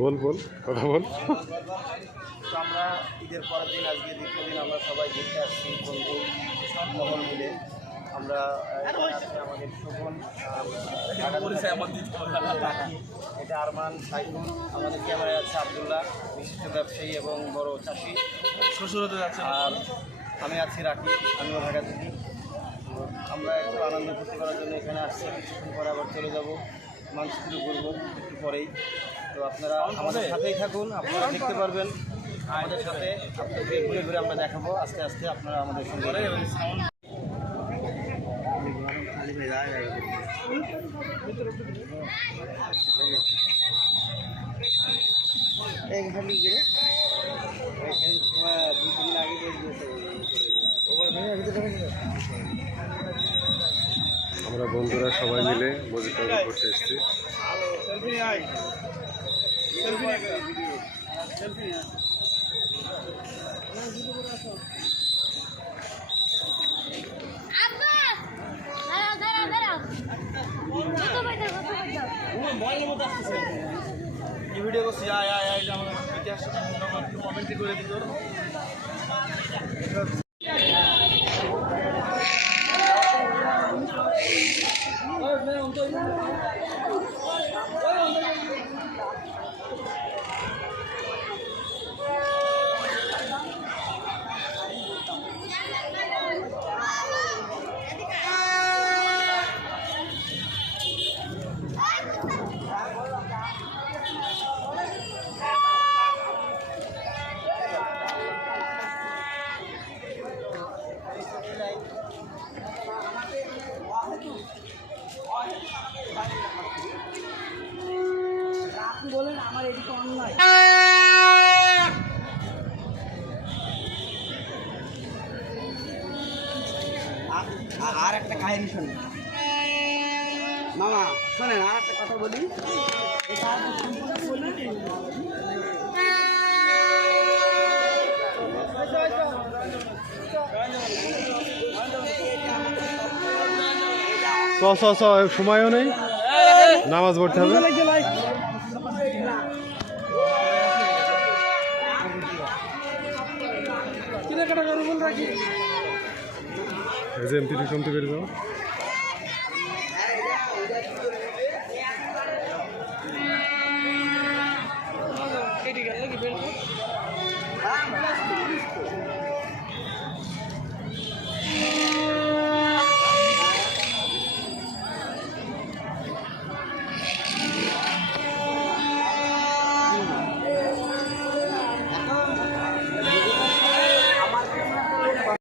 বল বল কথা বল। তো আমরা ঈদের পরের দিন আজকে দ্বিতীয় দিন আমরা সবাই ঘুরতে আসছি বন্ধু মহল মিলে। আমরা আমাদের শোভন, এটা আরমান, সাইফুল, আমাদের ক্যামেরায় আছে আবদুল্লাহ, বিশিষ্ট ব্যবসায়ী এবং বড় চাষি শ্বশুর হতে যাচ্ছে, আর আমি আছি রাখি, আমিও ঢাকা থেকে। আমরা একটু আনন্দ ফুর্তি করার জন্য এখানে আসছি, কিছুক্ষণ পরে আবার চলে যাব মানচিত্র ঘুরবো একটু পরেই। তো আপনারা আমাদের সাথেই থাকুন, আপনারা দেখতে পারবেন আমাদের সাথে, আপনাদের ঘুরে ঘুরে আমরা দেখাবো আস্তে আস্তে, আপনারা আমাদের সঙ্গে। আমরা বন্ধুরা সবাই মিলে মসজিদটা ঘুরতে এসেছি। ভিডিও করছি কমেন্ট করে দিত। আপনি বলেন আমার এদিকে অনলাইন আর একটা কাহিনী শোনেন মামা, শোনেন আর একটা কথা বলি। সময়ও নেই, নামাজ পড়তে হবে। এই যে এমপি কমতে পেরে যাও।